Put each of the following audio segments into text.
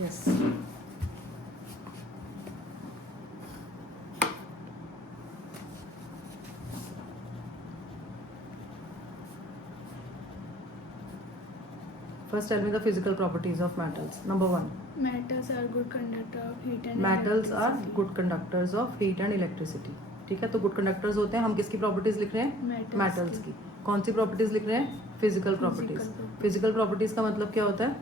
Yes. First, tell me the physical properties of metals. Number 1. Metals are good conductor of heat and Metals are electricity. good conductors of heat and electricity. ठीक है, तो good conductors होते हैं. हम किसकी properties लिख रहे हैं? मेटल्स की. कौन सी प्रॉपर्टीज लिख रहे हैं? Physical properties. फिजिकल प्रॉपर्टीज का मतलब क्या होता है?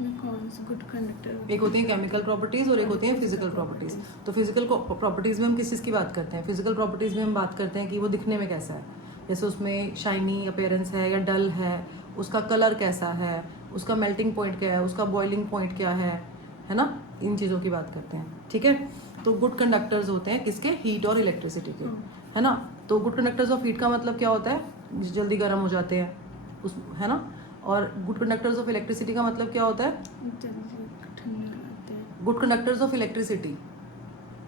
कौन सी गुड कंडक्टर? एक होती है केमिकल प्रॉपर्टीज और एक होती है फिजिकल प्रॉपर्टीज. तो फिजिकल प्रॉपर्टीज में हम किस चीज़ की बात करते हैं? फिजिकल प्रॉपर्टीज में हम बात करते हैं कि वो दिखने में कैसा है. जैसे उसमें शाइनी अपीयरेंस है या डल है, उसका कलर कैसा है, उसका मेल्टिंग पॉइंट क्या है, उसका बॉइलिंग पॉइंट क्या है ना. इन चीज़ों की बात करते हैं. ठीक है, तो गुड कंडक्टर्स होते हैं किसके? हीट और इलेक्ट्रिसिटी के, है ना. तो गुड कंडक्टर्स ऑफ हीट का मतलब क्या होता है? जल्दी गर्म हो जाते हैं उस, है ना. और गुड कंडक्टर्स ऑफ इलेक्ट्रिसिटी का मतलब क्या होता है? गुड कंडक्टर्स ऑफ इलेक्ट्रिसिटी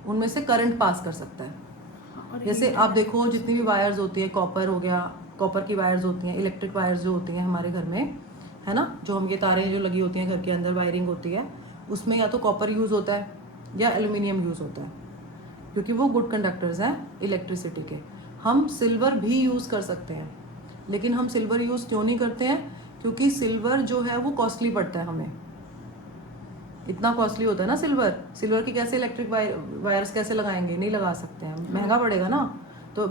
उनमें से करंट पास कर सकता है. जैसे आप देखो जितनी भी वायर्स होती है, कॉपर हो गया, कॉपर की वायर्स होती हैं, इलेक्ट्रिक वायर्स जो होती हैं हमारे घर में, है ना, जो हम ये तारें जो लगी होती हैं घर के अंदर, वायरिंग होती है, उसमें या तो कॉपर यूज़ होता है या एल्यूमिनियम यूज़ होता है, क्योंकि वो गुड कंडक्टर्स हैं इलेक्ट्रिसिटी के. हम सिल्वर भी यूज़ कर सकते हैं, लेकिन हम सिल्वर यूज़ क्यों नहीं करते हैं? क्योंकि सिल्वर जो है वो कॉस्टली पड़ता है हमें. इतना कॉस्टली होता है ना सिल्वर. सिल्वर की कैसे इलेक्ट्रिक वायर्स कैसे लगाएंगे? नहीं लगा सकते हैं, महंगा पड़ेगा ना. तो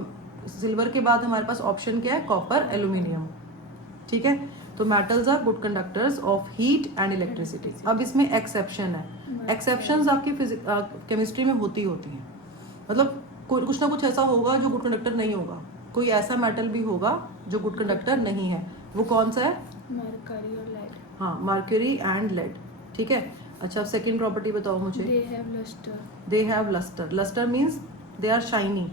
सिल्वर के बाद हमारे पास ऑप्शन क्या है? Copper, aluminium. ठीक है, तो metals are good conductors of heat and electricity. अब इसमें एक्सेप्शन है. एक्सेप्शंस आपकी केमिस्ट्री में होती हैं. मतलब कुछ ना कुछ ऐसा होगा जो गुड कंडक्टर नहीं होगा. कोई ऐसा मेटल भी होगा जो गुड कंडक्टर नहीं है. वो कौन सा है? मरकरी और लेड. हाँ, मर्क्यूरी एंड लेड. ठीक है. अच्छा, सेकंड प्रॉपर्टी बताओ मुझे. They have lustre. They have lustre. Lustre means they are shiny,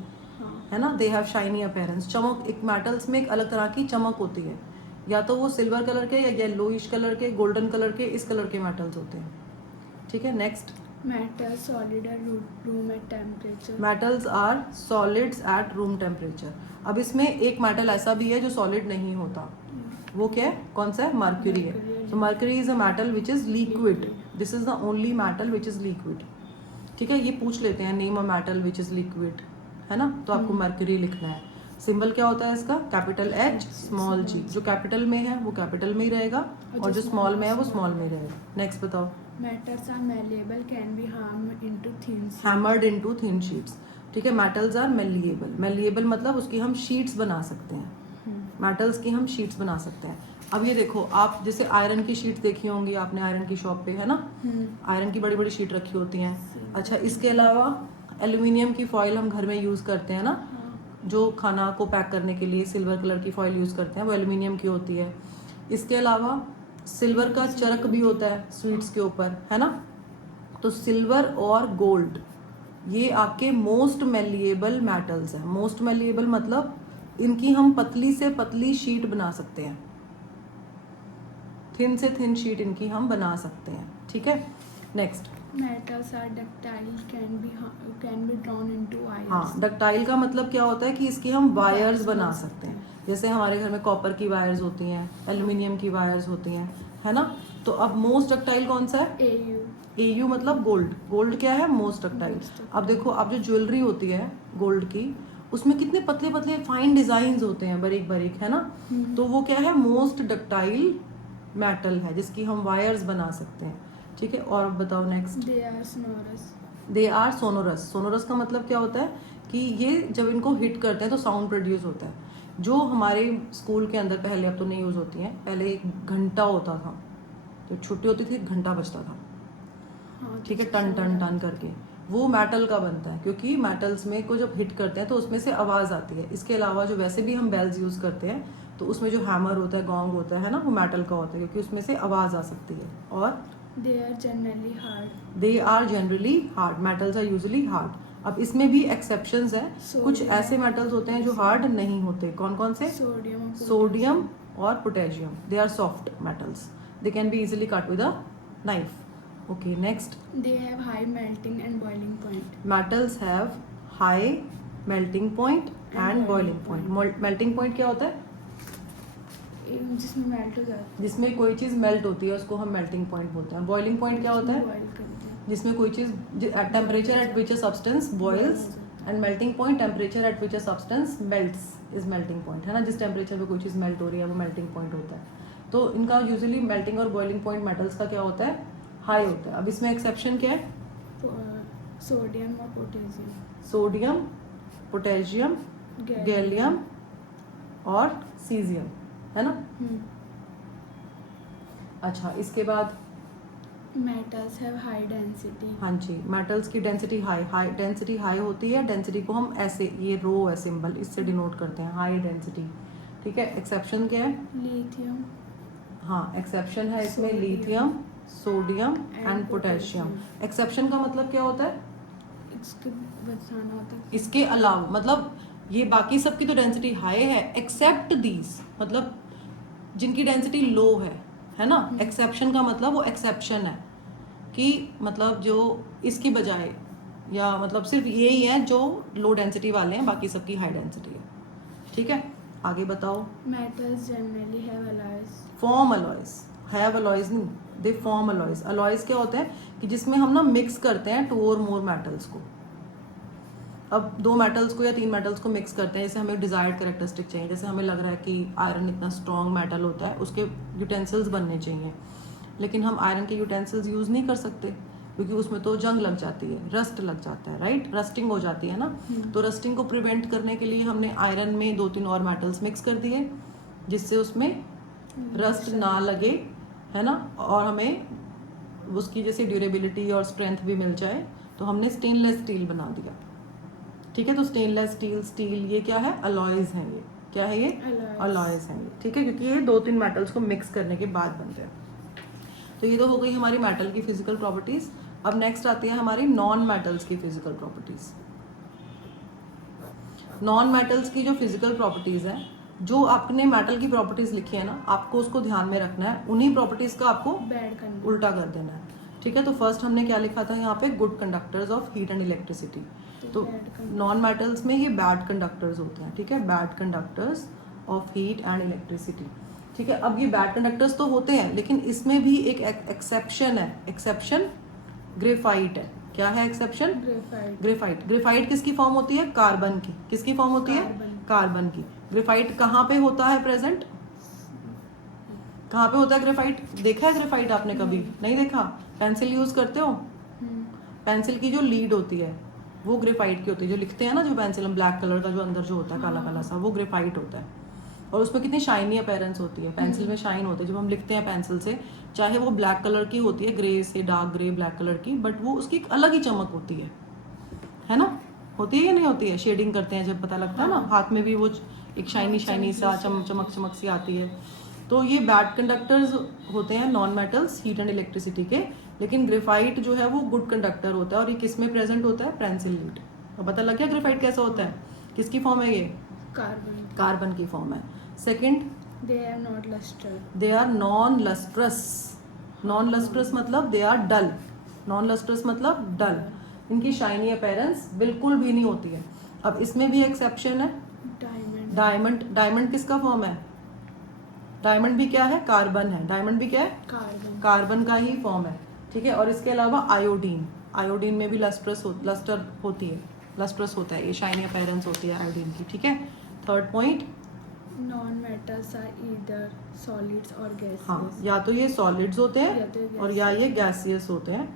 है ना. They have shiny appearance. चमक, एक मेटल्स में एक अलग तरह की चमक होती है. या तो वो सिल्वर कलर के या येलोइश कलर के, गोल्डन कलर के, इस कलर के मेटल्स होते हैं. ठीक है, next. Metal solid at room at temperature. Metals are solids at room temperature. अब इसमें एक मेटल ऐसा भी है जो सॉलिड नहीं होता. वो क्या है? कौन सा है? मर्क्यूरी है. तो mercury is a metal which is liquid. This is the only metal which is liquid. ठीक है, ये पूछ लेते हैं name a metal which is liquid, है ना. तो आपको मर्क्यूरी लिखना है. सिंबल क्या होता है इसका? कैपिटल एच, स्मॉल जी. जो कैपिटल में है वो कैपिटल में ही रहेगा और जो स्मॉल में है वो स्मॉल में ही रहेगा. नेक्स्ट बताओ. Metals are malleable, can be hammered into thin hammered into thin sheets. ठीक है, मेटल्स आर मेलिएबल. मेलिएबल मतलब उसकी हम शीट्स बना सकते हैं. मेटल्स की हम शीट्स बना सकते हैं. अब ये देखो, आप जैसे आयरन की शीट्स देखी होंगी आपने आयरन की शॉप पे, है ना. आयरन की बड़ी बड़ी शीट रखी होती हैं. अच्छा, इसके अलावा एल्यूमिनियम की फॉइल हम घर में यूज़ करते हैं ना. जो खाना को पैक करने के लिए सिल्वर कलर की फॉइल यूज़ करते हैं वो एल्यूमिनियम की होती है. इसके अलावा सिल्वर का चरक भी होता है स्वीट्स के ऊपर, है ना. तो सिल्वर और गोल्ड ये आपके मोस्ट मेलिएबल मेटल्स हैं. मोस्ट मेलिएबल मतलब इनकी हम पतली से पतली शीट बना सकते हैं. थिन से थिन शीट इनकी हम बना सकते हैं. ठीक है, next. Metals are ductile, can be drawn into wires. हाँ, डक्टाइल का मतलब क्या होता है कि इसकी हम वायर्स बना सकते हैं. जैसे हमारे घर में कॉपर की वायर्स होती हैं, एल्यूमिनियम की वायर्स होती हैं, है ना. तो अब मोस्ट डक्टाइल कौन सा है? एयू. एयू मतलब गोल्ड. गोल्ड क्या है? Most ductile. अब देखो, अब जो ज्वेलरी होती है गोल्ड की, उसमें कितने पतले पतले फाइन डिजाइन होते हैं, बारीक बारीक, है ना. तो वो क्या है? मोस्ट डक्टाइल मेटल है जिसकी हम वायर्स बना सकते हैं. ठीक है, और बताओ next. They are sonorous. They are sonorous. Sonorous का मतलब क्या होता है कि ये जब इनको हिट करते हैं तो साउंड प्रोड्यूस होता है. जो हमारे स्कूल के अंदर पहले, अब तो नहीं यूज़ होती हैं, पहले एक घंटा होता था. तो छुट्टी होती थी, घंटा बजता था. ठीक है, टन टन टन करके. वो मेटल का बनता है, क्योंकि मेटल्स में को जब हिट करते हैं तो उसमें से आवाज़ आती है. इसके अलावा जो वैसे भी हम बेल्स यूज़ करते हैं तो उसमें जो हैमर होता है, गॉन्ग होता है ना, वो मेटल का होता है क्योंकि उसमें से आवाज़ आ सकती है. और they are generally hard. They are generally hard. Metals are usually hard. अब इसमें भी एक्सेप्शंस हैं. कुछ ऐसे मेटल्स होते हैं जो हार्ड नहीं होते. कौन कौन से? सोडियम. सोडियम और potassium. They are soft metals. They can be easily cut with a knife. Okay, next. They have high melting and boiling point. Metals have high melting point and boiling point. Melting point क्या होता है? जिसमें melt हो जाता है, जिसमें कोई चीज़ melt होती है उसको हम मेल्टिंग पॉइंट बोलते हैं। बॉइलिंग पॉइंट क्या होता है? बॉयल करते हैं। जिसमें कोई चीज़ temperature at which a substance boils, and melting point temperature at which a substance melts is melting point, है ना। जिस टेम्परेचर पे कोई चीज़ मेल्ट हो रही है वो मेल्टिंग पॉइंट होता है। तो इनका यूजुअली मेल्टिंग और बॉइलिंग पॉइंट मेटल्स का क्या होता है? हाई होता है। अब इसमें एक्सेप्शन क्या है? सोडियम और पोटेशियम, सोडियम, पोटेशियम, गैलियम और सीजियम, है ना। अच्छा, इसके बाद मेटल्स हैव हाई डेंसिटी। हाँ जी, मेटल्स की डेंसिटी हाई डेंसिटी हाई होती है। डेंसिटी को हम ऐसे, ये रो है सिंबल, इससे डिनोट करते हैं, हाई डेंसिटी। ठीक है, एक्सेप्शन क्या है? लिथियम, हाँ, एक्सेप्शन है इसमें sodium, lithium, sodium and and potassium. potassium। Exception का मतलब क्या होता है? इसके बताना होता है। इसके अलावा, मतलब ये बाकी सब की तो डेंसिटी हाई है एक्सेप्ट दीज, मतलब जिनकी डेंसिटी लो है ना। एक्सेप्शन का मतलब वो एक्सेप्शन है कि मतलब जो इसकी बजाय, या मतलब सिर्फ यही है जो लो डेंसिटी वाले हैं, बाकी सबकी हाई डेंसिटी है। ठीक है, आगे बताओ। Metals generally have alloys. Form alloys, have alloys नहीं, दे फॉर्म अलॉयज। अलॉयज क्या होता है कि जिसमें हम ना मिक्स करते हैं 2 और more मेटल्स को। अब 2 मेटल्स को या 3 मेटल्स को मिक्स करते हैं, जैसे हमें डिजायर्ड कैरेक्टरिस्टिक चाहिए, जैसे हमें लग रहा है कि आयरन इतना स्ट्रॉन्ग मेटल होता है, उसके यूटेंसिल्स बनने चाहिए, लेकिन हम आयरन के यूटेंसिल्स यूज़ नहीं कर सकते क्योंकि उसमें तो जंग लग जाती है, रस्ट लग जाता है, राइट, रस्टिंग हो जाती है ना। तो रस्टिंग को प्रिवेंट करने के लिए हमने आयरन में 2-3 और मेटल्स मिक्स कर दिए, जिससे उसमें रस्ट ना लगे, है ना, और हमें उसकी जैसे ड्यूरेबिलिटी और स्ट्रेंथ भी मिल जाए। तो हमने स्टेनलेस स्टील बना दिया। ठीक है, तो स्टेनलेस स्टील ये क्या है? अलॉयज हैं। ये क्या है? ये अलॉयज हैं ये। ठीक है, क्योंकि ये 2-3 मेटल्स को मिक्स करने के बाद बनते हैं। तो ये तो हो गई हमारी मेटल की फिजिकल प्रॉपर्टीज। अब नेक्स्ट आती है हमारी नॉन मेटल्स की फिजिकल प्रॉपर्टीज। नॉन मेटल्स की जो फिजिकल प्रॉपर्टीज हैं, जो आपने मेटल की प्रॉपर्टीज लिखी है ना, आपको उसको ध्यान में रखना है, उन्हीं प्रॉपर्टीज का आपको बैड करना, उल्टा कर देना है। ठीक है, तो फर्स्ट हमने क्या लिखा था यहाँ पे? Good conductors of heat and electricity. तो नॉन मेटल्स में ये बैड कंडक्टर्स होते हैं। ठीक है, bad conductors of heat and electricity. ठीक है, अब ये बैड कंडक्टर्स तो होते हैं, लेकिन इसमें भी एक एक्सेप्शन है। एक्सेप्शन ग्रेफाइट है। क्या है एक्सेप्शन? ग्रेफाइट। ग्रेफाइट किसकी फॉर्म होती है? कार्बन की। किसकी फॉर्म होती है? कार्बन की। ग्रेफाइट कहाँ पे होता है प्रेजेंट? कहाँ पे होता है ग्रेफाइट? देखा है ग्रेफाइट आपने कभी? नहीं देखा? पेंसिल यूज करते हो? पेंसिल की जो लीड होती है वो ग्रेफाइट की होती है। जो लिखते हैं ना, जो पेंसिल, ब्लैक कलर का जो अंदर जो होता है काला काला सा, वो ग्रेफाइट होता है। और उसमें कितनी शाइनी अपीयरेंस होती है, पेंसिल में शाइन होता है जब हम लिखते हैं पेंसिल से, चाहे वो ब्लैक कलर की होती है, ग्रे से डार्क ग्रे ब्लैक कलर की, बट वो उसकी एक अलग ही चमक होती है ना। होती है या नहीं होती है? शेडिंग करते हैं जब, पता लगता है ना, हाथ में भी वो एक शाइनी शाइनी सा चमक चमक सी आती है। तो ये बैड कंडक्टर्स होते हैं non metals heat and electricity के, लेकिन ग्रेफाइट जो है वो गुड कंडक्टर होता है। और ये किस में प्रेजेंट होता है? Pencil lead. तो पता लग गया ग्रेफाइट कैसा होता है? किसकी फॉर्म है ये? कार्बन की फॉर्म है। Second, they are not lustre. They are non lustrous. Non lustrous मतलब they are dull. Non lustrous मतलब डल। इनकी शाइनी अपीयरेंस बिल्कुल भी नहीं होती है। अब इसमें भी एक्सेप्शन है। डायमंड। डायमंड किसका फॉर्म है? डायमंड भी क्या है? कार्बन है। डायमंड भी क्या है? कार्बन का ही फॉर्म है। ठीक है, और इसके अलावा आयोडीन। आयोडीन में भी लस्टर होती है, लस्ट्रस होता है, ये शाइनी अपीयरेंस होती है आयोडीन की। ठीक है, third point, non metals are either solids or gases. हाँ, या तो ये सॉलिड्स होते या हैं तो और या ये गैसियस होते हैं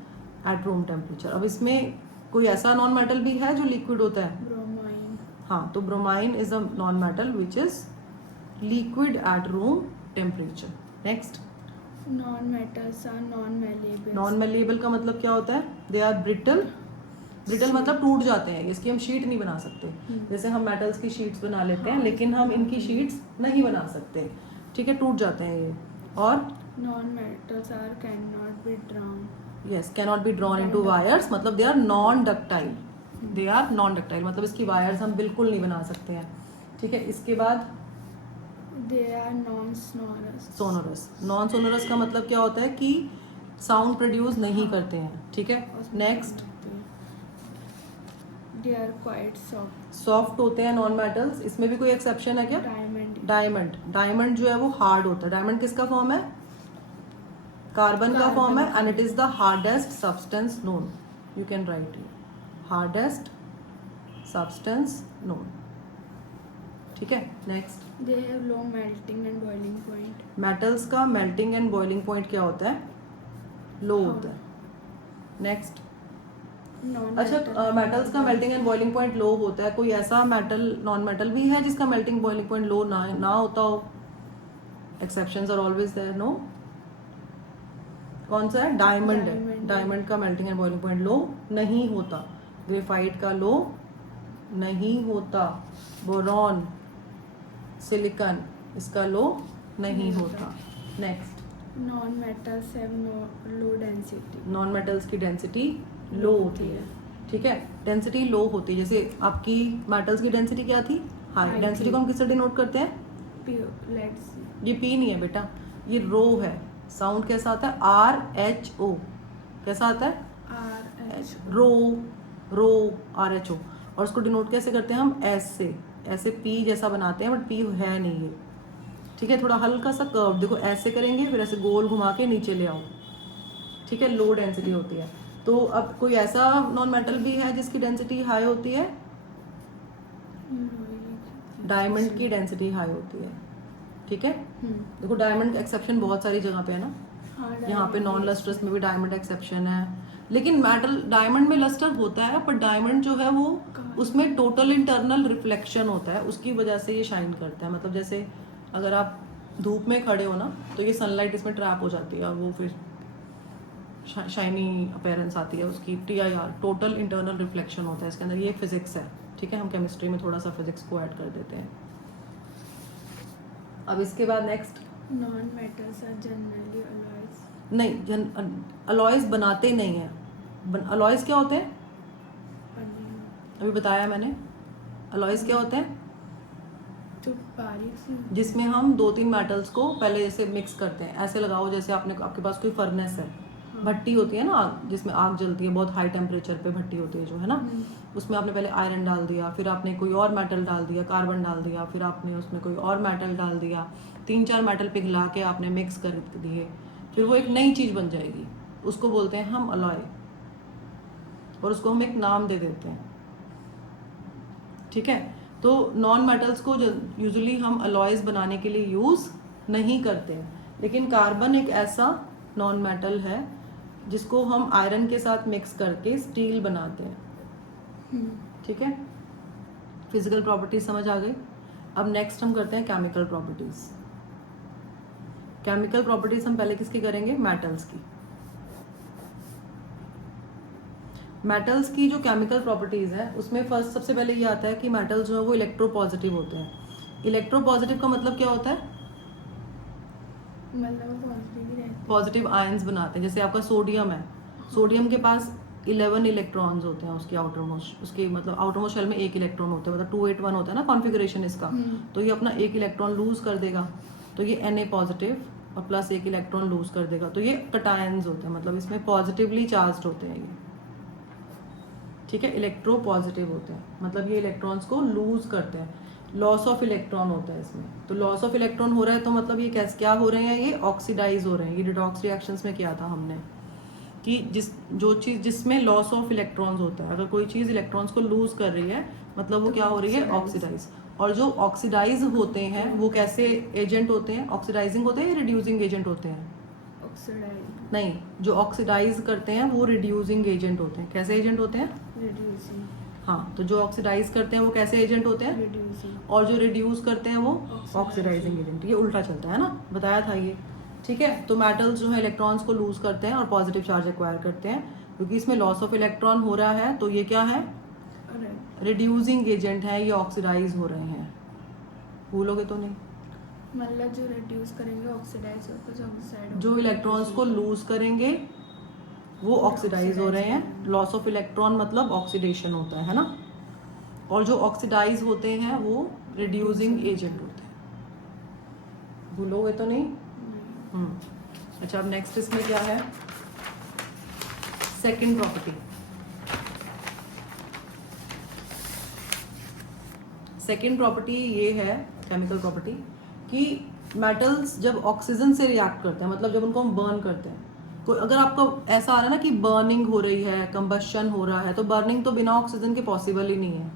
एट रूम टेम्परेचर। अब इसमें कोई ऐसा नॉन मेटल भी है जो लिक्विड होता है? ब्रोमाइन। हाँ, तो bromine is a non metal which is liquid at room temperature. Next, non metals are non malleable. Non malleable का मतलब क्या होता है? They are brittle. ब्रिटल मतलब टूट जाते हैं, इसकी हम शीट नहीं बना सकते। जैसे हम मेटल्स की शीट्स बना लेते हैं, लेकिन हम इनकी शीट्स नहीं बना सकते। ठीक है, टूट जाते हैं ये। और non metals are can not be drawn. Yes, can not be drawn into wires, मतलब they are non ductile. They are non ductile मतलब इसकी वायर्स हम बिल्कुल नहीं बना सकते हैं। ठीक है, इसके बाद they are non sonorous. Sonorous. Non sonorous का मतलब क्या होता है? कि साउंड प्रोड्यूस नहीं करते हैं। ठीक है, next, they are quite soft. Soft होते हैं नॉन मेटल्स। इसमें भी कोई एक्सेप्शन है क्या? डायमंड डायमंड, डायमंड जो है वो हार्ड होता है। डायमंड किसका फॉर्म है? कार्बन का फॉर्म है, and it is the hardest substance known. You can write it, hardest substance known. ठीक है, next. They have low melting and boiling point. Metals का मेल्टिंग एंड बॉइलिंग पॉइंट क्या होता है? लो होता है। नेक्स्ट। अच्छा, मेटल्स का मेल्टिंग एंड बॉइलिंग पॉइंट लो होता है। कोई ऐसा मेटल, नॉन मेटल भी है जिसका मेल्टिंग बॉइलिंग पॉइंट लो ना होता हो? Exceptions are always there, no? कौन सा है? डायमंड है। डायमंड का melting and boiling point low नहीं होता। ग्रेफाइट का लो नहीं होता। बोरॉन, सिलिकॉन, इसका लो नहीं होता। Next. Non-metals have no low density. Non metals की डेंसिटी लो होती है। ठीक है, डेंसिटी लो होती है। जैसे आपकी मेटल्स की डेंसिटी क्या थी? हाई। High डेंसिटी थी। को हम किससे डिनोट करते हैं? Pure, let's see. ये पी नहीं है बेटा, ये रो है। साउंड कैसा आता है? RHO। कैसा आता है? RH. रो, रो, RHO। और उसको डिनोट कैसे करते हैं हम? एस से। ऐसे पी जैसा बनाते हैं, बट पी है नहीं ये। ठीक है, थोड़ा हल्का सा कर्व देखो, ऐसे करेंगे फिर ऐसे गोल घुमा के नीचे ले आओ। ठीक है, लो डेंसिटी होती है। तो अब कोई ऐसा नॉन मेटल भी है जिसकी डेंसिटी हाई होती है? डायमंड की डेंसिटी हाई होती है। ठीक है, देखो डायमंड एक्सेप्शन बहुत सारी जगह पे है ना। हाँ, यहाँ पे नॉन लस्ट्रस में भी डायमंड एक्सेप्शन है, लेकिन मेटल डायमंड में लस्टर होता है, पर डायमंड जो है वो उसमें टोटल इंटरनल रिफ्लेक्शन होता है, उसकी वजह से ये शाइन करता है। मतलब जैसे अगर आप धूप में खड़े हो ना, तो ये सनलाइट इसमें ट्रैप हो जाती है और वो फिर शाइनी अपीयरेंस आती है उसकी। TIR, टोटल इंटरनल रिफ्लेक्शन होता है इसके अंदर। ये फिजिक्स है। ठीक है, हम केमिस्ट्री में थोड़ा सा फिजिक्स को ऐड कर देते हैं। अब इसके बाद next. Non-metals are generally alloys. नहीं, अलॉयज बनाते नहीं है। अलॉयज क्या होते हैं? अभी बताया मैंने। अलॉयज क्या होते हैं? तो बारीक सी जिसमें हम 2-3 मेटल्स को पहले जैसे मिक्स करते हैं। ऐसे लगाओ जैसे आपके पास कोई फर्नेस है, भट्टी होती है ना आग, जिसमें आग जलती है, बहुत हाई टेम्परेचर पे भट्टी होती है जो है ना। उसमें आपने पहले आयरन डाल दिया, फिर आपने कोई और मेटल डाल दिया, कार्बन डाल दिया, फिर आपने उसमें कोई और मेटल डाल दिया, 3-4 मेटल पिघला के आपने मिक्स कर दिए, फिर वो एक नई चीज़ बन जाएगी। उसको बोलते हैं हम अलॉय, और उसको हम एक नाम दे देते हैं। ठीक है, तो नॉन मेटल्स को यूजुअली हम अलॉयज बनाने के लिए यूज़ नहीं करते हैं, लेकिन कार्बन एक ऐसा नॉन मेटल है जिसको हम आयरन के साथ मिक्स करके स्टील बनाते हैं। ठीक है, फिजिकल प्रॉपर्टीज समझ आ गई। अब नेक्स्ट हम करते हैं केमिकल प्रॉपर्टीज। केमिकल प्रॉपर्टीज हम पहले किसकी करेंगे? मेटल्स की। मेटल्स की जो केमिकल प्रॉपर्टीज है उसमें फर्स्ट सबसे पहले ये आता है कि मेटल्स जो है वो इलेक्ट्रोपॉजिटिव होते हैं। इलेक्ट्रोपॉजिटिव का मतलब क्या होता है? मतलब पॉजिटिव ही रहते हैं। पॉजिटिव आयंस बनाते हैं। जैसे आपका सोडियम है, सोडियम के पास 11 इलेक्ट्रॉन्स होते हैं उसकी आउटर मोस्ट, उसके मतलब आउटर मोस्ट शेल में 1 इलेक्ट्रॉन होता है, मतलब 281 होता है ना कॉन्फ़िगरेशन इसका। तो ये अपना 1 इलेक्ट्रॉन लूज कर देगा, तो ये Na पॉजिटिव और प्लस 1 इलेक्ट्रॉन लूज कर देगा, तो ये कटायंस होते हैं, मतलब इसमें पॉजिटिवली चार्ज होते हैं ये। ठीक है, इलेक्ट्रो पॉजिटिव होते हैं, मतलब ये इलेक्ट्रॉन्स को लूज करते हैं। लॉस ऑफ इलेक्ट्रॉन होता है इसमें, तो लॉस ऑफ इलेक्ट्रॉन हो रहा है तो मतलब ये कैसे क्या हो रहे हैं? ये ऑक्सीडाइज हो रहे हैं। ये रिडॉक्स रिएक्शंस में किया था हमने कि जो चीज़ जिसमें लॉस ऑफ इलेक्ट्रॉन्स होता है, अगर कोई चीज़ इलेक्ट्रॉन्स को लूज कर रही है मतलब वो क्या हो रही है? ऑक्सीडाइज। और जो ऑक्सीडाइज होते हैं वो कैसे एजेंट होते हैं? ऑक्सीडाइजिंग होते हैं या रिड्यूसिंग एजेंट होते हैं? ऑक्सीडाइज नहीं, जो ऑक्सीडाइज करते हैं वो रिड्यूसिंग एजेंट होते हैं। कैसे एजेंट होते हैं? रिड्यूसिंग। हाँ, तो जो ऑक्सीडाइज करते हैं वो कैसे एजेंट होते हैं? रिड्यूसिंग। और जो रिड्यूस करते हैं वो Oxidizing. Oxidising agent. ये उल्टा चलता है ना, बताया था ये। ठीक है, तो मेटल्स जो है इलेक्ट्रॉन्स को लूज करते हैं और पॉजिटिव चार्ज एक्वायर करते हैं, क्योंकि इसमें लॉस ऑफ इलेक्ट्रॉन हो रहा है, तो ये क्या है? रिड्यूसिंग एजेंट है, ये ऑक्सीडाइज हो रहे हैं। भूलोगे तो नहीं। मतलब जो रिड्यूस करेंगे ऑक्सीडाइज होकर जो ऑक्साइड जो इलेक्ट्रॉन्स को लूज करेंगे वो ऑक्सीडाइज हो रहे हैं। लॉस ऑफ इलेक्ट्रॉन मतलब ऑक्सीडेशन होता है ना, और जो ऑक्सीडाइज होते हैं वो रिड्यूसिंग एजेंट होते हैं। भूलोगे तो नहीं। अच्छा, अब नेक्स्ट इसमें क्या है? Second property. सेकंड प्रॉपर्टी ये है केमिकल प्रॉपर्टी कि मेटल्स जब ऑक्सीजन से रिएक्ट करते हैं, मतलब जब उनको हम बर्न करते हैं, कोई अगर आपको ऐसा आ रहा है ना कि बर्निंग हो रही है, कंबशन हो रहा है, तो बर्निंग तो बिना ऑक्सीजन के पॉसिबल ही नहीं है.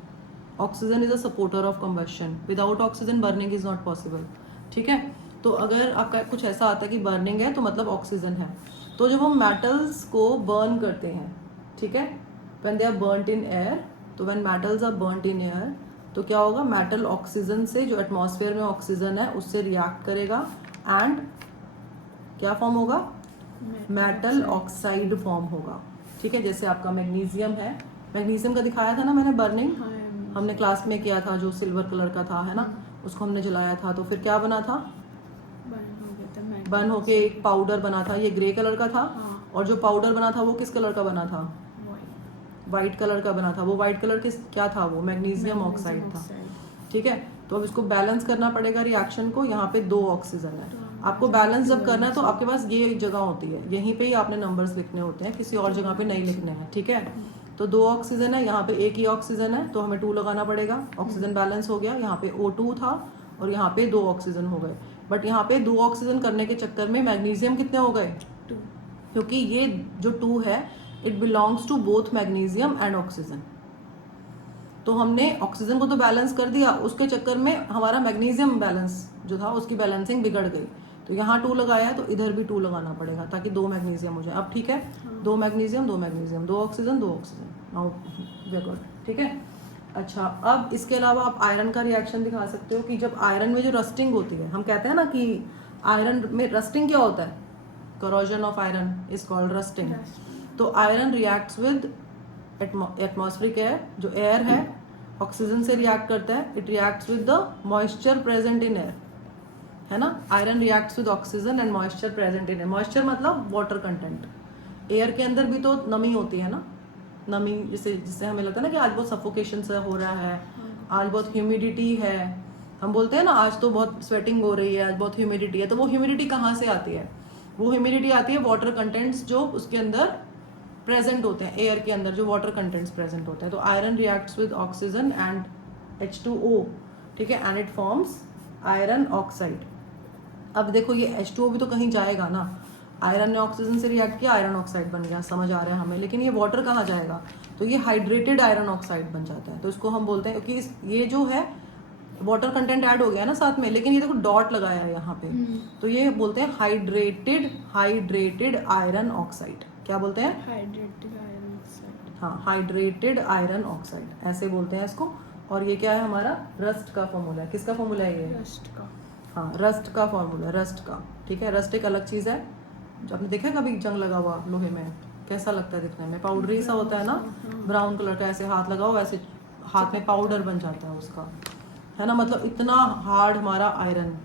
Oxygen is a supporter of combustion. Without oxygen burning is not possible. ठीक है, तो अगर आपका कुछ ऐसा आता है कि बर्निंग है तो मतलब ऑक्सीजन है. तो जब हम मेटल्स को बर्न करते हैं, ठीक है, when they are burned in air, तो when metals are burned in air तो क्या होगा, मेटल ऑक्सीजन से, जो एटमॉस्फेयर में ऑक्सीजन है उससे रिएक्ट करेगा एंड क्या फॉर्म होगा, मेटल ऑक्साइड फॉर्म होगा. ठीक है, जैसे आपका मैग्नीशियम है, मैग्नीशियम का दिखाया था ना मैंने बर्निंग, हमने क्लास में किया था, जो सिल्वर कलर का था, है ना, उसको हमने जलाया था, तो फिर क्या बना था, बर्न होके एक पाउडर बना था, ये ग्रे कलर का था. और जो पाउडर बना था वो किस कलर का बना था, वाइट कलर का बना था. वो वाइट कलर किस क्या था, वो मैग्नीशियम ऑक्साइड था. ठीक है, तो अब इसको बैलेंस करना पड़ेगा रिएक्शन को. यहाँ पे 2 ऑक्सीजन है, आपको बैलेंस जब करना है तो आपके पास ये एक जगह होती है, यहीं पे ही आपने नंबर्स लिखने होते हैं, किसी और जगह पे नहीं लिखने हैं. ठीक है, तो 2 ऑक्सीजन है, यहाँ पे एक ही ऑक्सीजन है तो हमें 2 लगाना पड़ेगा. ऑक्सीजन बैलेंस हो गया, यहाँ पे O2 था और यहाँ पे 2 ऑक्सीजन हो गए. बट यहाँ पे 2 ऑक्सीजन करने के चक्कर में मैग्नीशियम कितने हो गए, 2, क्योंकि ये जो 2 है it belongs to both magnesium and oxygen. तो हमने ऑक्सीजन को तो बैलेंस कर दिया, उसके चक्कर में हमारा मैग्नीशियम बैलेंस जो था उसकी बैलेंसिंग बिगड़ गई. तो यहाँ 2 लगाया है तो इधर भी 2 लगाना पड़ेगा ताकि 2 मैग्नीशियम हो जाए. अब ठीक है, 2 magnesium 2 magnesium, 2 oxygen 2 oxygen. Now we are good. ठीक है, अच्छा, अब इसके अलावा आप आयरन का रिएक्शन दिखा सकते हो कि जब आयरन में जो रस्टिंग होती है, हम कहते हैं ना कि आयरन में रस्टिंग क्या होता है, corrosion of iron is called rusting. तो iron reacts with atmospheric air, जो एयर है ऑक्सीजन से रिएक्ट करता है, it reacts with the moisture present in air, है ना. Iron reacts with oxygen and moisture present in air. Moisture मतलब water content. Air के अंदर भी तो नमी होती है ना, नमी जिससे हमें लगता है ना कि आज बहुत सफोकेशन सा हो रहा है, आज बहुत ह्यूमिडिटी है. हम बोलते हैं ना आज तो बहुत स्वेटिंग हो रही है, आज बहुत ह्यूमिडिटी है. तो वो ह्यूमिडिटी कहाँ से आती है, वो ह्यूमिडिटी आती है वाटर कंटेंट्स जो उसके अंदर प्रेजेंट होते हैं, एयर के अंदर जो वाटर कंटेंट्स प्रेजेंट होते हैं. तो iron reacts with oxygen and H2O. ठीक है, and it forms iron oxide. अब देखो ये H2O भी तो कहीं जाएगा ना, आयरन ने ऑक्सीजन से रिएक्ट किया, आयरन ऑक्साइड बन गया, समझ आ रहा है हमें. लेकिन ये वाटर कहाँ जाएगा, तो ये हाइड्रेटेड आयरन ऑक्साइड बन जाता है. तो इसको हम बोलते हैं, क्योंकि ये जो है वाटर कंटेंट ऐड हो गया ना साथ में, लेकिन ये देखो डॉट लगाया है यहाँ पे, तो ये बोलते हैं हाइड्रेटेड आयरन ऑक्साइड. क्या बोलते हैं, हाइड्रेटेड आयरन ऑक्साइड. हाँ, हाइड्रेटेड आयरन ऑक्साइड ऐसे बोलते हैं इसको. और ये क्या है हमारा, रस्ट का फॉर्मूला है. किसका फॉर्मूला है ये, रस्ट का. हाँ, रस्ट का फॉर्मूला, रस्ट का. ठीक है, रस्ट एक अलग चीज़ है. जो आपने देखा कभी जंग लगा हुआ लोहे में, कैसा लगता है दिखने में, पाउडरी सा होता है ना, ब्राउन कलर का. ऐसे हाथ लगाओ वैसे हाथ में पाउडर बन जाता है उसका, है ना. मतलब इतना हार्ड हमारा आयरन,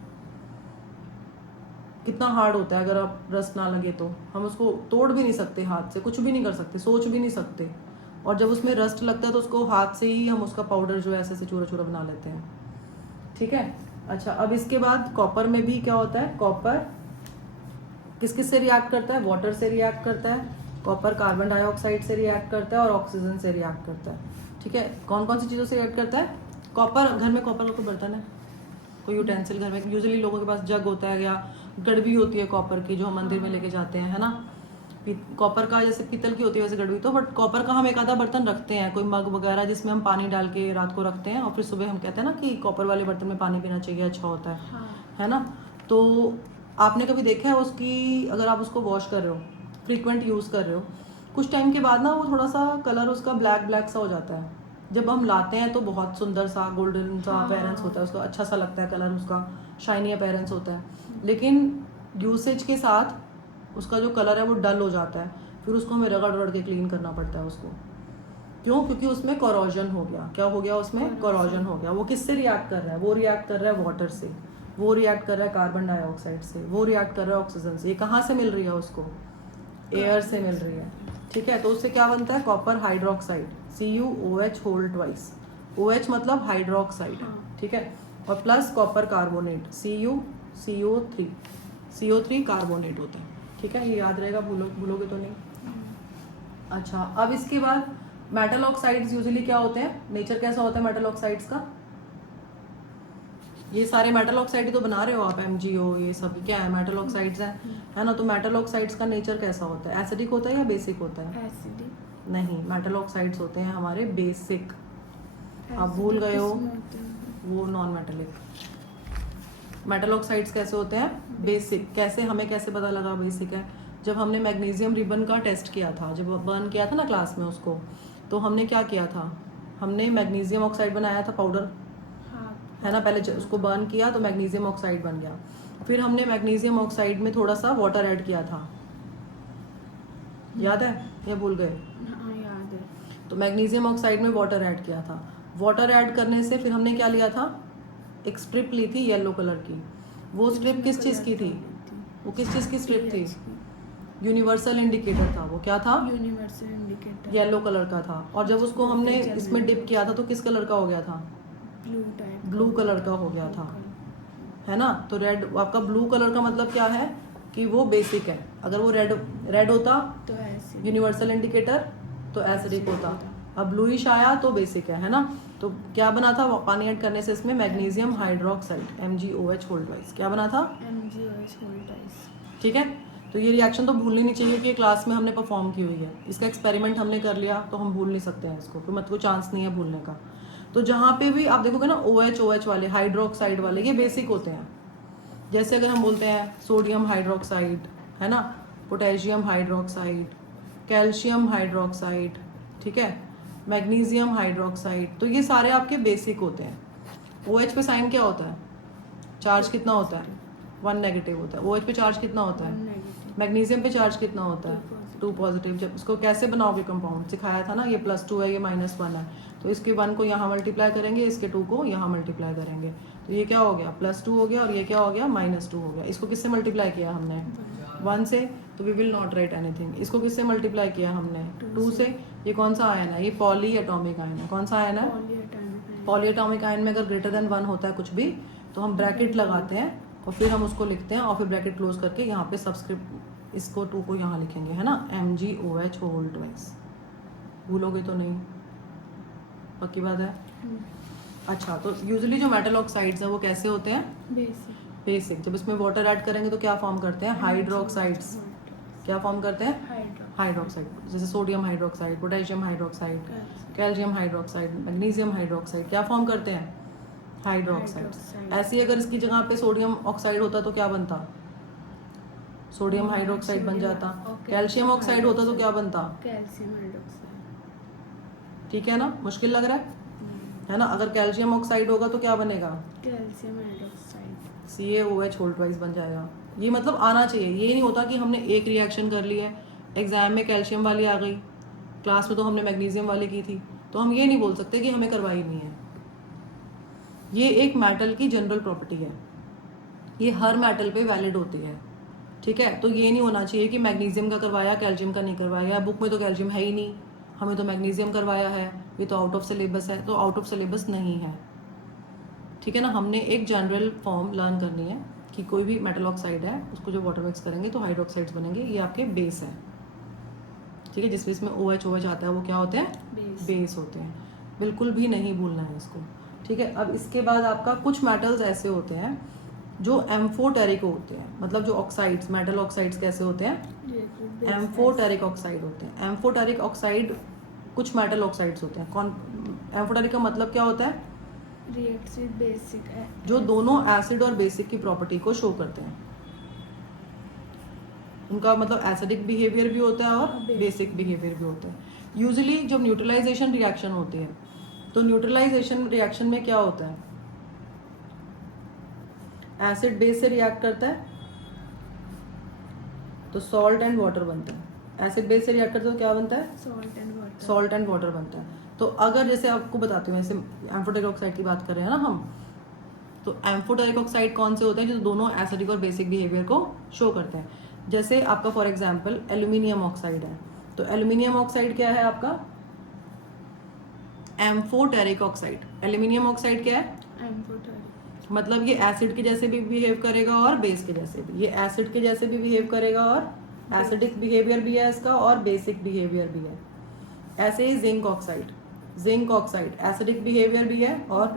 कितना हार्ड होता है. अगर आप रस्ट ना लगे तो हम उसको तोड़ भी नहीं सकते हाथ से, कुछ भी नहीं कर सकते, सोच भी नहीं सकते. और जब उसमें रस्ट लगता है तो उसको हाथ से ही हम उसका पाउडर जो है ऐसे चूरा चूरा बना लेते हैं. ठीक है, अच्छा, अब इसके बाद कॉपर में भी क्या होता है, कॉपर किस किस से रिएक्ट करता है, वाटर से रिएक्ट करता है. कॉपर कार्बन डाइऑक्साइड से रिएक्ट करता है और ऑक्सीजन से रिएक्ट करता है. ठीक है, कौन कौन सी चीज़ों से रिएक्ट करता है, कॉपर. घर में कॉपर का कोई बर्तन है, कोई यूटेंसिल घर में, यूजुअली लोगों के पास जग होता है या गड़बी होती है कॉपर की, जो हम मंदिर में लेके जाते हैं, है ना. कॉपर का जैसे पीतल की होती है वैसे गड़बी, तो बट कॉपर का हम एक आधा बर्तन रखते हैं, कोई मग वगैरह जिसमें हम पानी डाल के रात को रखते हैं और फिर सुबह हम कहते हैं ना कि कॉपर वाले बर्तन में पानी पीना चाहिए, अच्छा होता है. हाँ. है ना. तो आपने कभी देखा है उसकी, अगर आप उसको वॉश कर रहे हो, फ्रीक्वेंट यूज़ कर रहे हो, कुछ टाइम के बाद ना वो थोड़ा सा कलर उसका ब्लैक सा हो जाता है. जब हम लाते हैं तो बहुत सुंदर सा गोल्डन सा अपीयरेंस होता है उसका, अच्छा सा लगता है कलर उसका, शाइनी अपीयरेंस होता है. लेकिन यूसेज के साथ उसका जो कलर है वो डल हो जाता है, फिर उसको हमें रगड़ के क्लीन करना पड़ता है उसको. क्यों, क्योंकि उसमें कोरोजन हो गया. क्या हो गया उसमें, कोरोजन हो गया. वो किससे रिएक्ट कर रहा है, वो रिएक्ट कर रहा है वाटर से, वो रिएक्ट कर रहा है कार्बन डाइऑक्साइड से, वो रिएक्ट कर रहा है ऑक्सीजन से. ये कहाँ से मिल रही है उसको, एयर से मिल रही है. ठीक है, तो उससे क्या बनता है, copper hydroxide, CuOH whole twice. OH मतलब हाइड्रोक्साइड. ठीक है, और plus copper carbonate, CO3 carbonate होता है. ठीक है, ये याद रहेगा, भूलोगे तो नहीं. अच्छा, अब इसके बाद मेटल ऑक्साइड्स यूजुअली क्या होते हैं, नेचर कैसा होता है मेटल ऑक्साइड्स का, ये सारे मेटल ऑक्साइड ही तो बना रहे हो आप, MgO ये सब क्या है, मेटल ऑक्साइड्स हैं, है ना। तो मेटल ऑक्साइड्स का नेचर कैसा होता है, एसिडिक होता है या बेसिक होता है? एसिडिक। नहीं, मेटल ऑक्साइड्स होते हैं हमारे बेसिक। आप भूल गए हो, वो नॉन मेटलिक। मेटल ऑक्साइड्स कैसे होते हैं? बेसिक। कैसे, हमें कैसे पता लगा बेसिक है? जब हमने मैग्नीशियम रिबन का टेस्ट किया था, जब बर्न किया था ना क्लास में उसको, तो हमने क्या किया था, हमने मैग्नीशियम ऑक्साइड बनाया था पाउडर, है ना। पहले उसको बर्न किया तो मैग्नीशियम ऑक्साइड बन गया, फिर हमने मैग्नीशियम ऑक्साइड में थोड़ा सा वाटर ऐड किया था, याद है या भूल गए? हाँ याद है। तो मैग्नीशियम ऑक्साइड में वाटर ऐड किया था, वाटर ऐड करने से फिर हमने क्या लिया था, एक स्ट्रिप ली थी येलो कलर की। वो स्ट्रिप किस चीज़ की थी? वो किस चीज़ की स्ट्रिप थी? यूनिवर्सल इंडिकेटर था वो। क्या था? Universal indicator. येलो कलर का था। और जब उसको हमने इसमें डिप किया था तो किस कलर का हो गया था? Blue type. ब्लू कलर का हो गया था, है ना। तो रेड, आपका ब्लू कलर का मतलब क्या है कि वो बेसिक है। अगर वो रेड होता तो एसिड, यूनिवर्सल इंडिकेटर, तो एसिडिक होता। अब ब्लूइश आया तो बेसिक है ना। तो क्या बना था पानी ऐड करने से इसमें? Magnesium hydroxide, MgOH whole twice. क्या बना था? MgOH whole twice. ठीक है। तो ये रिएक्शन तो भूलनी नहीं चाहिए कि क्लास में हमने परफॉर्म की हुई है, इसका एक्सपेरिमेंट हमने कर लिया तो हम भूल नहीं सकते हैं इसको, तो मतलब चांस नहीं है भूलने का। तो जहाँ पे भी आप देखोगे ना OH वाले, हाइड्रोक्साइड वाले, ये बेसिक होते हैं। जैसे अगर हम बोलते हैं सोडियम हाइड्रोक्साइड, है ना, पोटेशियम हाइड्रोक्साइड, कैल्शियम हाइड्रोक्साइड, ठीक है, मैग्नीशियम हाइड्रोक्साइड, तो ये सारे आपके बेसिक होते हैं। OH पे साइन क्या होता है? चार्ज कितना होता है? 1 नेगेटिव होता है। OH पे चार्ज कितना होता है? मैग्नीशियम पे चार्ज कितना होता है? 2 पॉजिटिव। जब इसको कैसे बनाओगे कंपाउंड, सिखाया था ना, ये +2 है, ये -1 है, तो इसके 1 को यहाँ मल्टीप्लाई करेंगे, इसके 2 को यहाँ मल्टीप्लाई करेंगे, तो ये क्या हो गया? +2 हो गया, और ये क्या हो गया? -2 हो गया। इसको किससे मल्टीप्लाई किया हमने? 1 से, तो we will not write anything. इसको किससे मल्टीप्लाई किया हमने? 2 से। ये कौन सा आयन है? ये पॉली एटॉमिक आयन है। कौन सा आयन है? पॉली एटॉमिक आयन में अगर ग्रेटर देन 1 होता है कुछ भी, तो हम ब्रैकेट लगाते हैं और फिर हम उसको लिखते हैं, और फिर ब्रैकेट क्लोज करके यहाँ पे सबस्क्रिप्ट इसको 2 को यहाँ लिखेंगे, है ना, MgOH होल ट्वाइस। भूलोगे तो नहीं, पक्की बात है। अच्छा, तो यूजुअली जो मेटल ऑक्साइड्स हैं वो कैसे होते हैं? बेसिक। जब इसमें वाटर ऐड करेंगे तो क्या फॉर्म करते हैं? हाइड्रोक्साइड्स। क्या फॉर्म करते हैं? हाइड्रोक्साइड। जैसे sodium hydroxide, potassium hydroxide, calcium hydroxide, magnesium hydroxide, क्या फॉर्म करते हैं? हाइड्रोक्साइड। ऐसे ही अगर इसकी जगह पे सोडियम ऑक्साइड होता तो क्या बनता? सोडियम हाइड्रोक्साइड बन जाता। कैल्शियम ऑक्साइड होता तो क्या बनता? Calcium hydroxide. ठीक है ना, मुश्किल लग रहा है ना। अगर कैल्शियम ऑक्साइड होगा तो क्या बनेगा? Calcium hydroxide, CaOH whole twice बन जाएगा। ये मतलब आना चाहिए, ये नहीं होता कि हमने एक रिएक्शन कर ली है, एग्जाम में कैल्शियम वाली आ गई, क्लास में तो हमने मैग्नीशियम वाली की थी, तो हम ये नहीं बोल सकते कि हमें करवाई नहीं है। ये एक मेटल की जनरल प्रॉपर्टी है, ये हर मेटल पे वैलिड होती है, ठीक है। तो ये नहीं होना चाहिए कि मैग्नीशियम का करवाया, कैल्शियम का नहीं करवाया, बुक में तो कैल्शियम है ही नहीं, हमें तो मैग्नीशियम करवाया है, ये तो आउट ऑफ सिलेबस है। तो आउट ऑफ सिलेबस नहीं है, ठीक है ना। हमने एक जनरल फॉर्म लर्न करनी है कि कोई भी मेटल ऑक्साइड है उसको जब वाटर मिक्स करेंगे तो हाइड्रोक्साइड्स बनेंगे, ये आपके बेस है, ठीक है। जिस बेस में OH आता है वो क्या होते हैं? बेस होते हैं। बिल्कुल भी नहीं भूलना है इसको, ठीक है। अब इसके बाद आपका कुछ मेटल्स ऐसे होते हैं जो एम्फोटेरिक होते हैं, मतलब जो ऑक्साइड्स, मेटल ऑक्साइड्स कैसे होते हैं? एम्फोटेरिक ऑक्साइड होते हैं। एम्फोटेरिक ऑक्साइड कुछ मेटल ऑक्साइड्स होते हैं। कौन? एम्फोटेरिक का मतलब क्या होता है? रिएक्ट्स विद बेसिक, जो दोनों एसिड और बेसिक की प्रॉपर्टी को शो करते हैं। उनका मतलब एसिडिक बिहेवियर भी होता है और बेसिक बिहेवियर भी होता है। यूजुअली जब न्यूट्रलाइजेशन रिएक्शन होती है, तो न्यूट्रलाइजेशन रिएक्शन में क्या होता है? एसिड बेस से रिएक्ट करता है तो सॉल्ट एंड वाटर बनता है। एसिड बेस से रिएक्ट करता है तो क्या बनता है? सॉल्ट एंड वाटर बनता है। तो अगर जैसे आपको बताती हूँ, जैसे एम्फोटेरिक ऑक्साइड की बात कर रहे हैं ना हम, तो एम्फोटेरिक ऑक्साइड कौन से होते हैं? जो दोनों एसिडिक और बेसिक बिहेवियर को शो करते हैं। जैसे आपका फॉर एग्जांपल एल्यूमिनियम ऑक्साइड है, तो एल्यूमिनियम ऑक्साइड क्या है आपका? Amphoteric oxide. एल्यूमिनियम ऑक्साइड क्या है? एम्फोटेरिक, मतलब ये एसिड के जैसे भी बिहेव करेगा और बेस के जैसे भी। ये एसिड के जैसे भी बिहेव करेगा और एसिडिक बिहेवियर भी है इसका और बेसिक बिहेवियर भी है। ऐसे ही जिंक ऑक्साइड एसिडिक बिहेवियर भी है और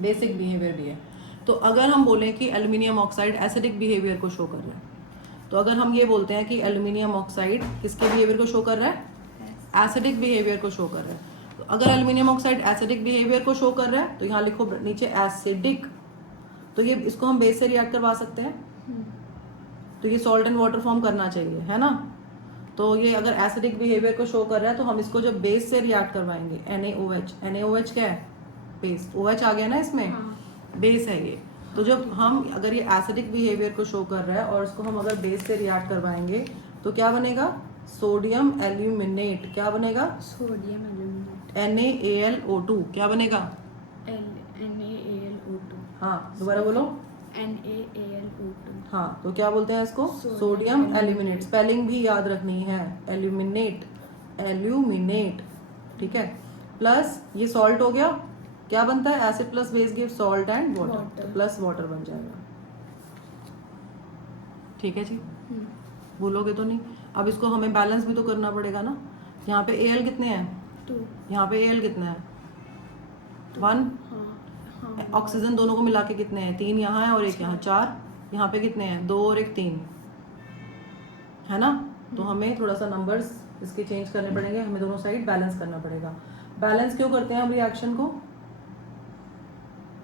बेसिक बिहेवियर भी है। तो अगर हम बोलें कि एल्यूमिनियम ऑक्साइड एसिडिक बिहेवियर को शो कर रहा है, तो अगर हम ये बोलते हैं कि एल्यूमिनियम ऑक्साइड किसके बिहेवियर को शो कर रहा है, एसिडिक बिहेवियर को शो कर रहा है, तो अगर एल्यूमिनियम ऑक्साइड एसिडिक बिहेवियर को शो कर रहा है तो यहाँ लिखो नीचे एसिडिक, तो ये इसको हम बेस से रिएक्ट करवा सकते हैं, तो ये सॉल्ट एंड वाटर फॉर्म करना चाहिए, है ना। तो ये अगर एसिडिक बिहेवियर को शो कर रहा है तो हम इसको जब बेस से रिएक्ट करवाएंगे, NaOH क्या है, बेस, OH आ गया ना इसमें, बेस है ये। तो जब हम अगर ये एसिडिक बिहेवियर को शो कर रहा है और इसको हम अगर बेस से रिएक्ट करवाएंगे तो क्या बनेगा, सोडियम एल्यूमिनेट, क्या बनेगा, सोडियम एल्यूमिनेट, NaAlO2 क्या बनेगा, NaAlO2, हाँ दोबारा बोलो, NaAlO2, हाँ तो क्या बोलते हैं इसको, सोडियम एल्यूमिनेट, स्पेलिंग भी याद रखनी है, एल्यूमिनेट, एल्यूमिनेट, ठीक है। प्लस ये सॉल्ट हो गया, क्या बनता है, acid plus base give salt and water, plus water बन जाएगा, ठीक है जी, भूलोगे तो नहीं। अब इसको हमें बैलेंस भी तो करना पड़ेगा ना, यहाँ पे Al कितने हैं, 2, यहाँ पे Al कितना है, 1, ऑक्सीजन दोनों को मिला के कितने हैं, 3 यहाँ है और 1 यहाँ, 4, यहाँ पे कितने हैं, 2 और 1 3, है ना। तो हमें थोड़ा सा नंबर्स इसके चेंज करने पड़ेंगे, हमें दोनों साइड बैलेंस करना पड़ेगा। बैलेंस क्यों करते हैं हम रिएक्शन को,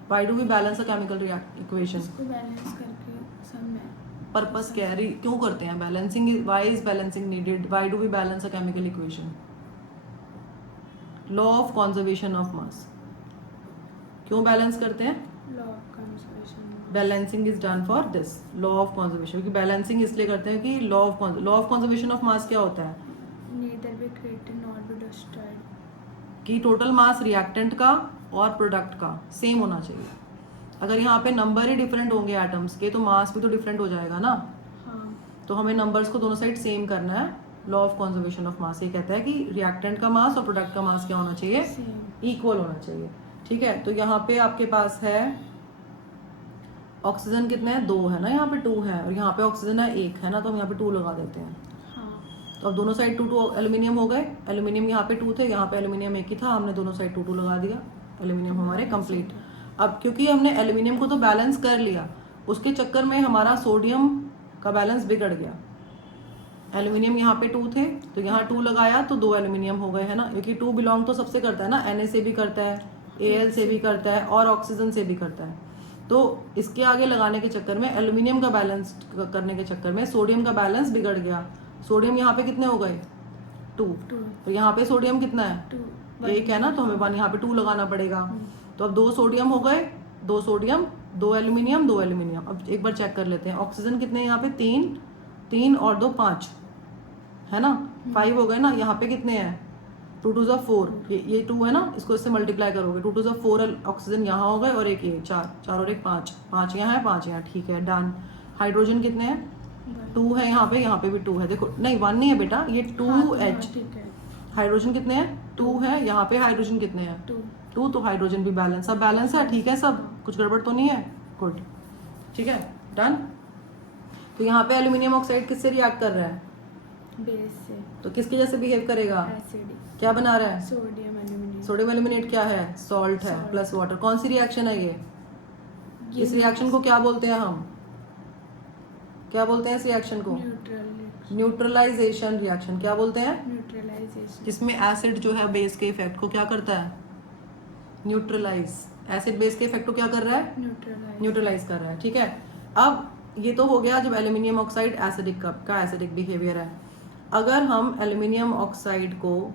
why do we balance a chemical equation, इसको बैलेंस करके सब में पर्पस क्या है, क्यों करते हैं balancing, why is balancing needed, why do we balance a chemical equation, law of conservation of mass, क्यों बैलेंस करते हैं, law of conservation, balancing is done for this, law of conservation, क्योंकि बैलेंसिंग इसलिए करते हैं कि law of conservation of mass क्या होता है, neither be created not be destroyed, कि टोटल मास रिएक्टेंट का और प्रोडक्ट का सेम होना चाहिए। अगर यहाँ पे नंबर ही डिफरेंट होंगे एटम्स के तो मास भी तो डिफरेंट हो जाएगा ना, हाँ, तो हमें नंबर्स को दोनों साइड सेम करना है। लॉ ऑफ कंजर्वेशन ऑफ मास ये कहता है कि रिएक्टेंट का मास और प्रोडक्ट का मास क्या होना चाहिए, सेम, इक्वल होना चाहिए, ठीक है। तो यहाँ पे आपके पास है ऑक्सीजन कितने हैं, 2 है ना, यहाँ पे 2 है, और यहाँ पे ऑक्सीजन है 1 है ना, तो हम यहाँ पे 2 लगा देते हैं। हाँ, तो अब दोनों साइड 2 एल्यूमिनियम हो गए, एल्यूमिनियम यहाँ पे 2 थे, यहाँ पे एल्यूमिनियम 1 ही था, हमने दोनों साइड 2 लगा दिया, एल्यूमिनियम हमारे कंप्लीट। अब क्योंकि हमने एल्यूमिनियम को तो बैलेंस कर लिया, उसके चक्कर में हमारा सोडियम का बैलेंस बिगड़ गया। एल्यूमिनियम यहाँ पे 2 थे तो यहाँ 2 लगाया तो 2 एल्यूमिनियम हो गए, है ना, क्योंकि 2 बिलोंग तो सबसे करता है ना, Na से भी करता है, Al से भी करता है और ऑक्सीजन से भी करता है। तो इसके आगे लगाने के चक्कर में, एल्यूमिनियम का बैलेंस करने के चक्कर में सोडियम का बैलेंस बिगड़ गया। सोडियम यहाँ पे कितने हो गए, 2, तो यहाँ पे सोडियम कितना है, 1 है ना, तो हमें 1 यहाँ पे 2 लगाना पड़ेगा। तो अब 2 सोडियम हो गए, 2 सोडियम, 2 एल्यूमिनियम, 2 एल्यूमिनियम। अब एक बार चेक कर लेते हैं, ऑक्सीजन कितने हैं यहाँ पे, 3 और 2 5, है ना, 5 हो गए ना। यहाँ पे कितने हैं, 2 2 4, ये 2 है ना, इसको इससे मल्टीप्लाई करोगे, 2 2 4 ऑक्सीजन यहाँ हो गए और एक ये 4 और एक 5 यहाँ है, 5 यहाँ, ठीक है, डन। हाइड्रोजन कितने हैं, 2 है यहाँ पे भी 2 है, देखो नहीं 1 नहीं है बेटा, ये 2H। हाइड्रोजन कितने हैं, 2 है, यहाँ पे हाइड्रोजन कितने हैं, 2, तो हाइड्रोजन भी बैलेंस, सब बैलेंस है, ठीक है, सब कुछ गड़बड़ तो नहीं है, गुड, ठीक है, डन। तो यहाँ पे एल्यूमिनियम ऑक्साइड किससे रिएक्ट कर रहा है, बेस से, तो किसके जैसे बिहेव करेगा, एसिड, क्या बना रहा है, सोडियम एल्यूमिनेट, सोडियम एल्यूमिनेट क्या है, सॉल्ट है प्लस वाटर। कौन सी रिएक्शन है ये, इस रिएक्शन को क्या बोलते हैं हम, क्या बोलते हैं इस रिएक्शन को, न्यूट्रलाइजेशन रिएक्शन, क्या बोलते हैं, न्यूट्रलाइजेशन, जिसमें एसिड जो है बेस के इफेक्ट को क्या करता है, न्यूट्रलाइज, एसिड बेस के इफेक्ट को क्या कर रहा है, न्यूट्रलाइज कर रहा है, ठीक है। अब ये तो हो गया जब एल्यूमिनियम ऑक्साइड एसिडिक का एसिडिक बिहेवियर है। अगर हम एल्यूमिनियम ऑक्साइड को,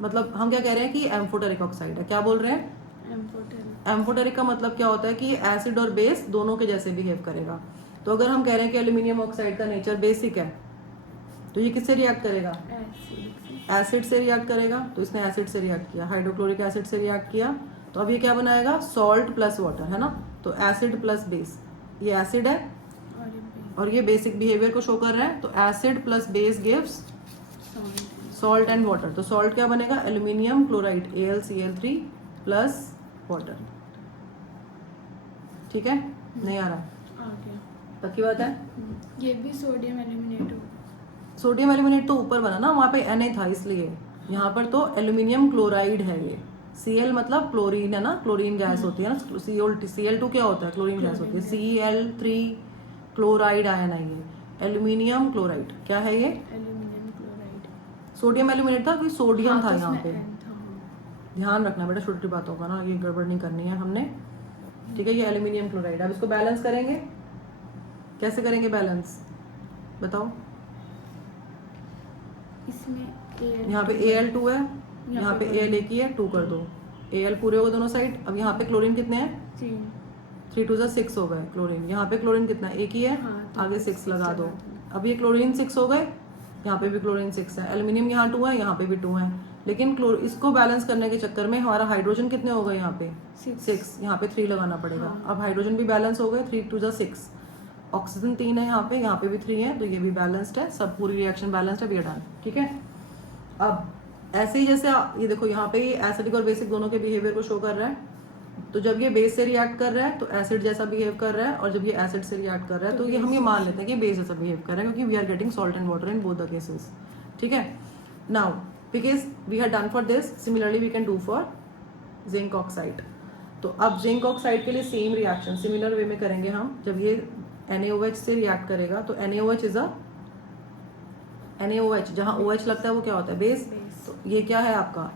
मतलब हम क्या कह रहे हैं कि एम्फोटेरिक ऑक्साइड है, क्या बोल रहे हैं, एम्फोटेरिक का मतलब क्या होता है कि एसिड और बेस दोनों के जैसे बिहेव करेगा। तो अगर हम कह रहे हैं कि एल्यूमिनियम ऑक्साइड का नेचर बेसिक है तो ये किससे रिएक्ट करेगा, एसिड से रिएक्ट करेगा। तो इसने एसिड से रिएक्ट किया, हाइड्रोक्लोरिक एसिड से रिएक्ट किया, तो अब ये क्या बनाएगा, सॉल्ट प्लस वाटर, है ना। तो एसिड प्लस बेस, ये एसिड है और ये बेसिक बिहेवियर को शो कर रहा है, तो acid plus base gives salt and water. तो सॉल्ट क्या बनेगा, aluminium chloride AlCl3 plus water, ठीक है, नहीं आ रहा, पक्की बात है। ये भी सोडियम एल्यूमिनेट हो, सोडियम एल्यूमिनेट तो ऊपर बना ना, वहाँ पे Na था इसलिए, यहाँ पर तो एल्यूमिनियम क्लोराइड है, ये Cl मतलब क्लोरीन है ना, क्लोरीन गैस होती है ना। Cl2 क्या होता है, क्लोरीन गैस होती है। Cl3 क्लोराइड आयन है ये, एल्यूमिनियम क्लोराइड। क्या है ये, एल्यूमिनियम क्लोराइड। सोडियम एल्यूमिनेट था, कोई सोडियम था तो यहाँ उसमें पे। N था, हाँ। ध्यान रखना बेटा छोटी छोटी बातों का ना, ये गड़बड़ नहीं करनी है हमने, ठीक है। ये एल्यूमिनियम क्लोराइड। अब इसको बैलेंस करेंगे, कैसे करेंगे बैलेंस बताओ। इसमें Al यहाँ पे Al2 है, यहाँ पे Al एक ही है, 2 कर दो। Al पूरे हो गए दोनों साइड। अब यहाँ पे क्लोरीन कितने हैं, 3 2 6 हो गए क्लोरीन। यहाँ पे क्लोरीन कितना है, एक ही है, हाँ, तो आगे 6 6 लगा दो। लगा दो। अब ये क्लोरीन 6 हो गए, यहाँ पे भी क्लोरीन 6 है। एल्यूमिनियम यहाँ 2 है, यहाँ पे भी 2 है। लेकिन इसको बैलेंस करने के चक्कर में हमारा हाइड्रोजन कितने हो गए, यहाँ पे 6, यहाँ पे 3 लगाना पड़ेगा। हाँ। अब हाइड्रोजन भी बैलेंस हो गए, 3 2 6। ऑक्सीजन 3 है यहाँ पे भी 3 है, तो ये भी बैलेंस्ड है। सब पूरी रिएक्शन बैलेंस्ड है, वी आर डन, ठीक है। अब ऐसे ही जैसे ये देखो यहाँ पे एसिडिक और बेसिक दोनों के बिहेवियर को शो कर रहा है। तो जब ये बेस से रिएक्ट कर रहा है तो एसिड जैसा बिहेव कर रहा है, और जब ये एसिड से रिएक्ट कर रहा है तो ये हम ये मान लेते हैं कि बेस जैसा बिहेव कर रहा है, क्योंकि we are getting salt and water in both the cases, ठीक है। Now because we have done for this, similarly we can do for zinc oxide. तो अब जिंक ऑक्साइड के लिए सेम रिएक्शन सिमिलर वे में करेंगे हम। जब ये NaOH से रिएक्ट करेगा तो NaOH इज अ NaOH, जहाँ OH लगता है वो क्या होता है, बेस। तो ये क्या है आपका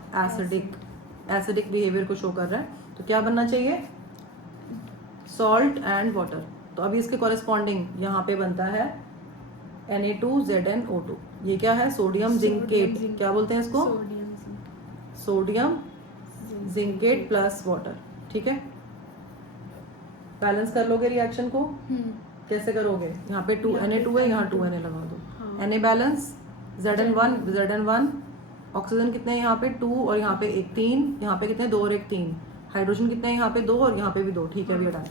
एसिडिक बिहेवियर को शो कर रहा है। तो क्या बनना चाहिए, सॉल्ट एंड वाटर। तो अभी इसके कॉरेस्पॉन्डिंग यहाँ पे बनता है Na2ZnO2। ये क्या है, सोडियम जिंकेट, क्या बोलते हैं इसको, सोडियम जिंकेट प्लस वाटर, ठीक है। बैलेंस कर लोगे रिएक्शन को, कैसे करोगे, यहाँ पे Na2 है, यहाँ 2Na लगा दो। हाँ। Na बैलेंस, Zn1 ऑक्सीजन कितने हैं यहाँ पे 2 और यहाँ पे 1 3, यहाँ पे कितने 2 और 1 3। हाइड्रोजन कितने हैं यहाँ पे 2 और यहाँ पे भी 2, ठीक है, वी आर डन।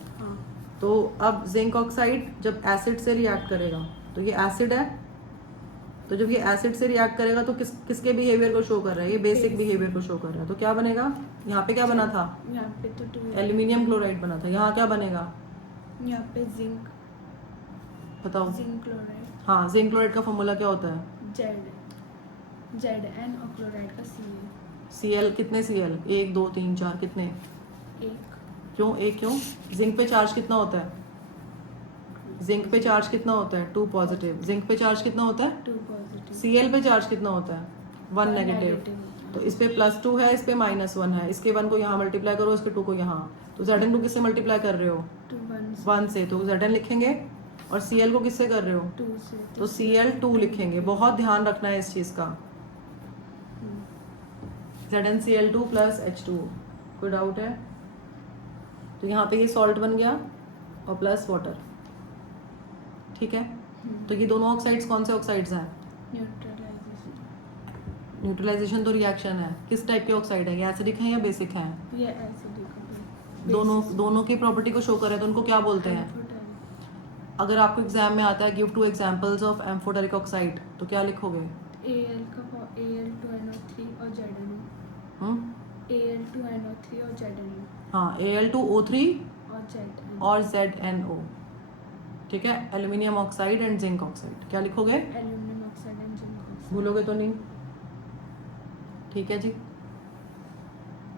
तो अब जिंक ऑक्साइड जब एसिड से रिएक्ट करेगा, तो ये एसिड है, तो जब ये एसिड से रिएक्ट करेगा तो किसके बिहेवियर को शो कर रहा है, ये बेसिक बिहेवियर को शो कर रहा है। तो क्या बनेगा, यहाँ पे क्या बना था, यहाँ पे तो एल्यूमिनियम क्लोराइड बना था। यहाँ क्या बनेगा, यहाँ पे जिंक, बताओ। जिंक क्लोराइड, हाँ, जिंक क्लोराइड का फॉर्मूला क्या होता है, Zn और क्लोराइड का Cl। कितने Cl, 1 2 3 4, कितने, 1। क्यों 1 क्यों, जिंक पे चार्ज कितना होता है, जिंक पे चार्ज कितना होता है 2 पॉजिटिव। जिंक पे चार्ज कितना होता है 2 पॉजिटिव। Cl पे चार्ज कितना होता है 1 नेगेटिव। तो इस पे +2 है, इस पे -1 है। इसके 1 को यहाँ मल्टीप्लाई करो, इसके 2 को यहाँ। तो Zn को किससे मल्टीप्लाई कर रहे हो, 1 से, तो Zn लिखेंगे। और Cl को किससे कर रहे हो, 2 से, तो Cl2 लिखेंगे। बहुत ध्यान रखना है इस चीज़ का, ZnCl2 + H2। कोई डाउट है, तो यहाँ पे ये सॉल्ट बन गया और प्लस वाटर, ठीक है। तो ये दोनों ऑक्साइड्स कौन से ऑक्साइड्स हैं, न्यूट्रलाइजेशन तो रिएक्शन है। किस टाइप के ऑक्साइड है, ये एसिडिक हैं या बेसिक हैं, ये एसिडिक, दोनों की प्रॉपर्टी को शो करे तो उनको क्या बोलते हैं। अगर आपको एग्जाम में आता है give 2 examples of amphoteric oxide, तो क्या लिखोगे, Al2NO3 और ZnO, Al2NO3 और ZnO, हाँ, Al2O3 और ZnO, और ZnO, ठीक है। Aluminium oxide and zinc oxide क्या लिखोगे, aluminium oxide and zinc oxide. भूलोगे तो नहीं, ठीक है जी।